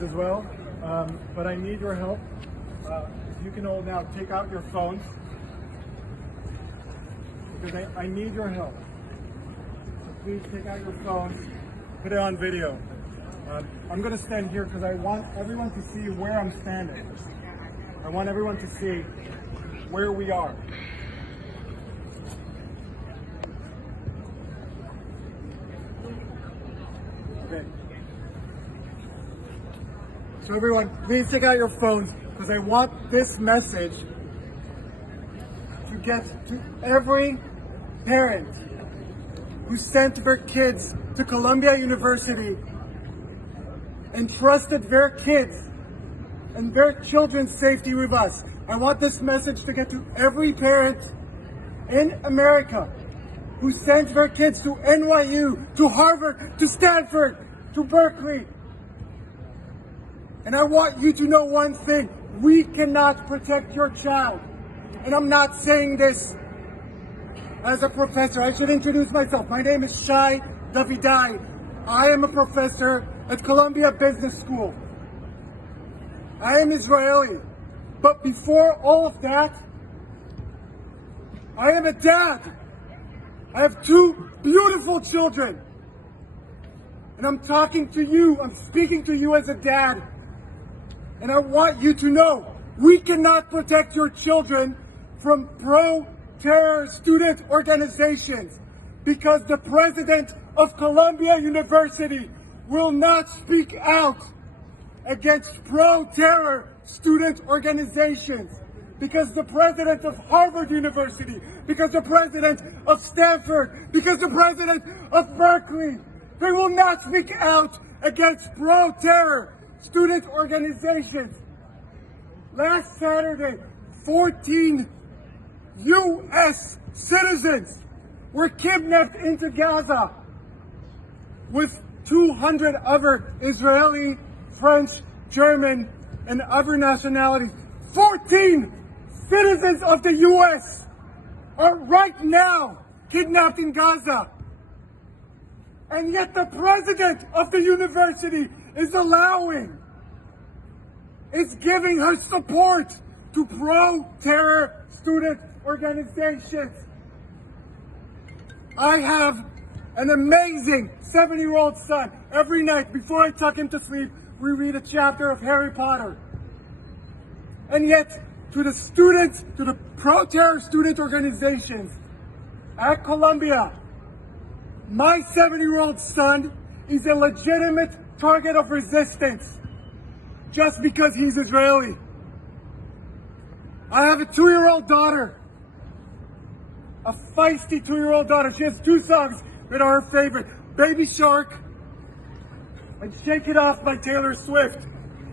kids as well, but I need your help. You can all now take out your phones, because I need your help. So please take out your phones, put it on video. I'm going to stand here because I want everyone to see where I'm standing. I want everyone to see where we are. Okay. So everyone, please take out your phones because I want this message to get to every parent who sent their kids to Columbia University and trusted their kids and their children's safety with us. I want this message to get to every parent in America who sent their kids to NYU, to Harvard, to Stanford, to Berkeley. And I want you to know one thing. We cannot protect your child. And I'm not saying this as a professor. I should introduce myself. My name is Shai Davidai. I am a professor at Columbia Business School. I am Israeli. But before all of that, I am a dad. I have 2 beautiful children. And I'm talking to you, I'm speaking to you as a dad. And I want you to know, we cannot protect your children from pro-terror student organizations because the president of Columbia University will not speak out against pro-terror student organizations, because the president of Harvard University, because the president of Stanford, because the president of Berkeley, they will not speak out against pro-terror student organizations. Last Saturday, 14 U.S. citizens were kidnapped into Gaza with 200 other Israeli, French, German, and other nationalities. 14 citizens of the U.S. are right now kidnapped in Gaza. And yet the president of the university is giving her support to pro-terror student organizations. I have an amazing 7-year-old son. Every night before I tuck him to sleep, we read a chapter of Harry Potter. And yet, to the students, to the pro-terror student organizations at Columbia, my 7-year-old son is a legitimate target of resistance just because he's Israeli. I have a 2-year-old daughter, a feisty 2-year-old daughter. She has 2 songs that are her favorite, Baby Shark and Shake It Off by Taylor Swift.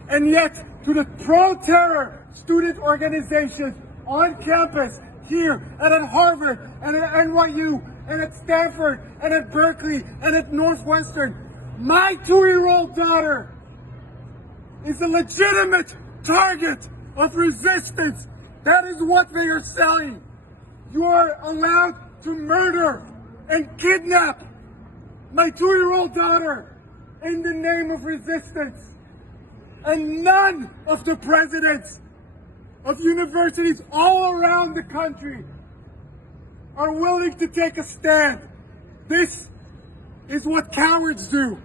And yet, to the pro-terror student organizations on campus here and at Harvard and at NYU and at Stanford and at Berkeley and at Northwestern, my 2-year-old daughter is a legitimate target of resistance. That is what they are selling. You are allowed to murder and kidnap my 2-year-old daughter in the name of resistance. And none of the presidents of universities all around the country are willing to take a stand. This is what cowards do.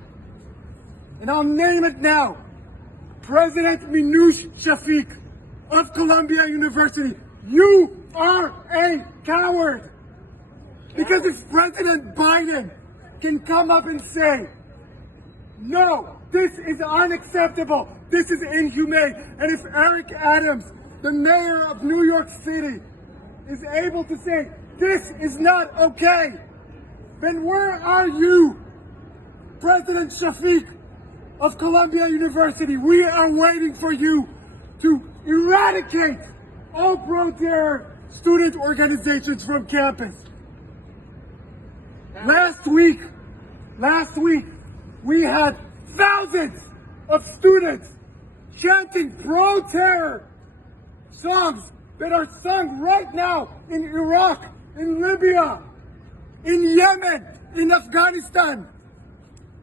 And I'll name it now. President Minouche Shafik of Columbia University, you are a coward. Because if President Biden can come up and say, no, this is unacceptable, this is inhumane, and if Eric Adams, the mayor of New York City, is able to say, this is not okay, then where are you, President Shafik of Columbia University? We are waiting for you to eradicate all pro-terror student organizations from campus. Last week, we had thousands of students chanting pro-terror songs that are sung right now in Iraq, in Libya, in Yemen, in Afghanistan.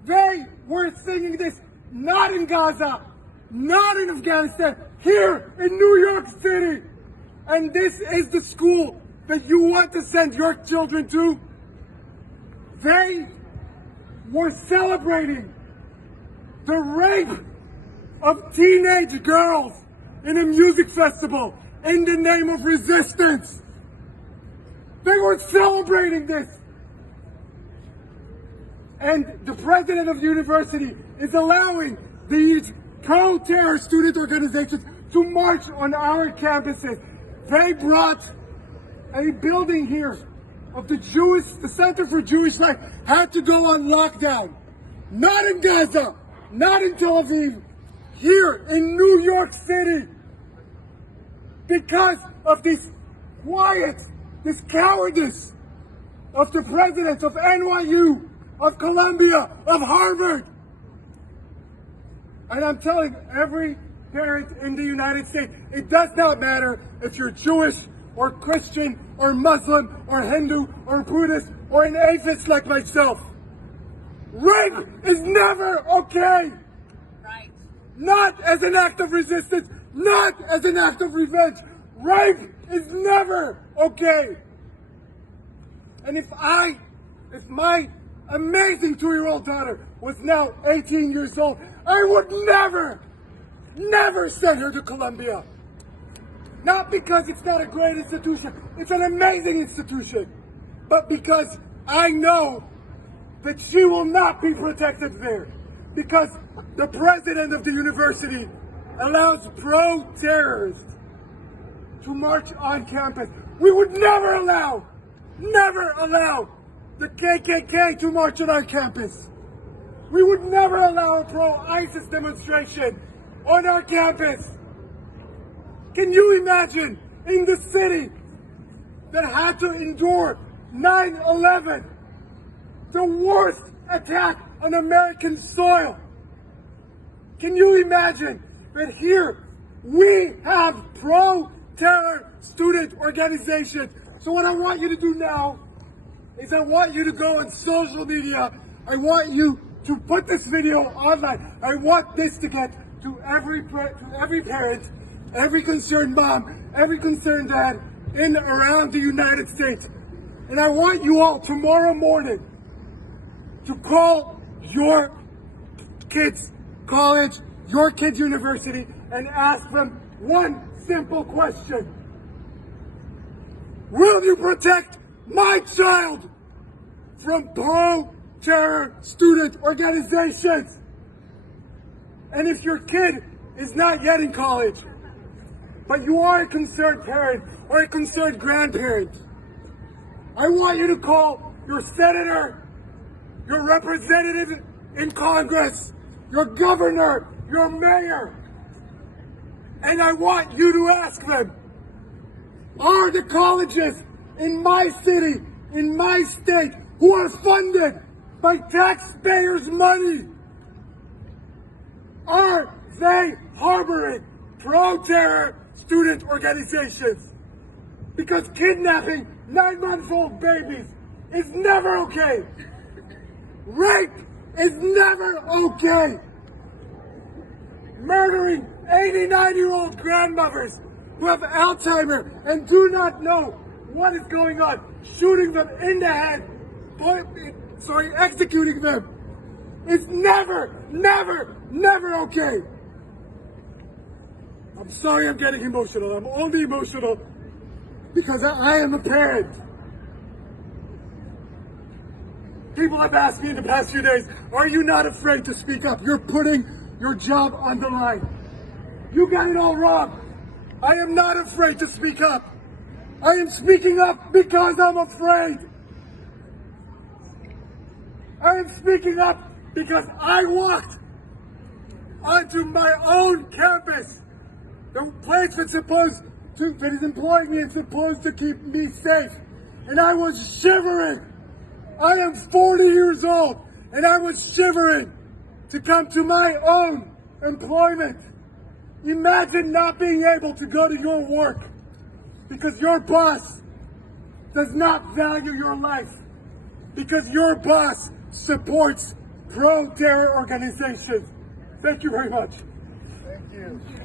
They were singing this not in Gaza, not in Afghanistan, here in New York City. And this is the school that you want to send your children to. They were celebrating the rape of teenage girls in a music festival in the name of resistance. They were celebrating this. And the president of the university is allowing these pro-terror student organizations to march on our campuses. They brought a building here of the Center for Jewish Life had to go on lockdown. Not in Gaza, not in Tel Aviv, here in New York City. Because of this cowardice of the presidents of NYU, of Columbia, of Harvard. And I'm telling every parent in the United States, it does not matter if you're Jewish or Christian or Muslim or Hindu or Buddhist or an atheist like myself. Rape is never okay. Right. Not as an act of resistance, not as an act of revenge. Rape is never okay. And if my amazing 2-year-old daughter was now 18 years old, I would never send her to Columbia. Not because it's not a great institution, it's an amazing institution, but because I know that she will not be protected there. Because the president of the university allows pro-terrorists to march on campus. We would never allow the KKK to march on our campus. We would never allow a pro-ISIS demonstration on our campus. Can you imagine in the city that had to endure 9/11, the worst attack on American soil? Can you imagine that here we have pro-terror student organizations? So what I want you to do now is I want you to go on social media. I want you to put this video online. I want this to get to every parent, every concerned mom, every concerned dad in around the United States. And I want you all tomorrow morning to call your kids' college, your kids' university, and ask them one simple question. Will you protect my child from pro-terror student organizations? And if your kid is not yet in college, but you are a concerned parent or a concerned grandparent, I want you to call your senator, your representative in Congress, your governor, your mayor, and I want you to ask them, are the colleges in my city, in my state, who are funded by taxpayers' money, are they harboring pro-terror student organizations? Because kidnapping 9-month-old babies is never okay. Rape is never okay. Murdering 89-year-old grandmothers who have Alzheimer's and do not know what is going on, shooting them in the head, executing them, is never okay. I'm sorry I'm getting emotional. I'm only emotional because I am a parent. People have asked me in the past few days, are you not afraid to speak up? You're putting your job on the line. You got it all wrong. I am not afraid to speak up. I am speaking up because I'm afraid. I am speaking up because I walked onto my own campus, the place that is employing me and supposed to keep me safe. And I was shivering. I am 40 years old, and I was shivering to come to my own employment. Imagine not being able to go to your work because your boss does not value your life, because your boss supports pro-terror organizations. Thank you very much. Thank you.